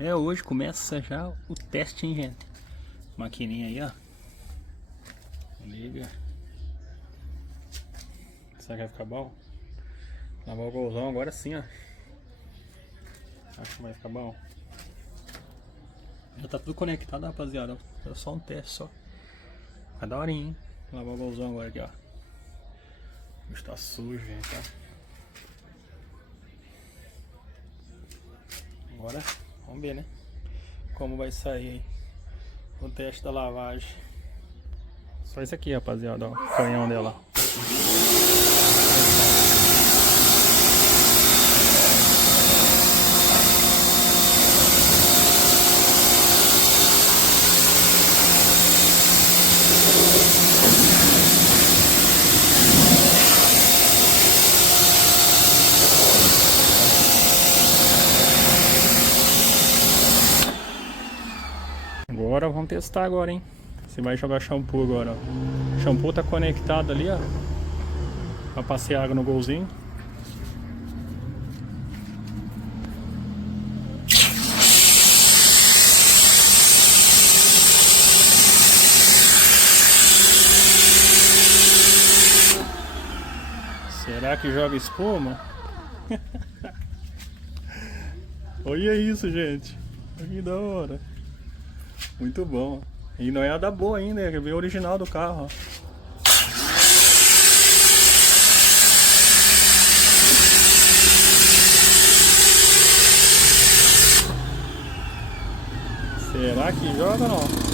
Hoje começa já o teste, hein, gente? Maquininha aí, ó. Liga. Será que vai ficar bom? Lavar o golzão agora sim, ó. Acho que vai ficar bom. Já tá tudo conectado, rapaziada. É só um teste só. Vai dar horinha, hein? Lavar o golzão agora aqui, ó. Está sujo, gente, tá? Agora, vamos ver, né? Como vai sair aí o teste da lavagem. Só isso aqui, rapaziada, ó. O canhão dela. Agora vamos testar agora, hein? Você vai jogar shampoo agora, ó. O shampoo tá conectado ali, ó. Pra passear água no golzinho. Será que joga espuma? Olha isso, gente. Que da hora. Muito bom. E não é a da boa ainda, é o original do carro, ó. Será que joga ou não?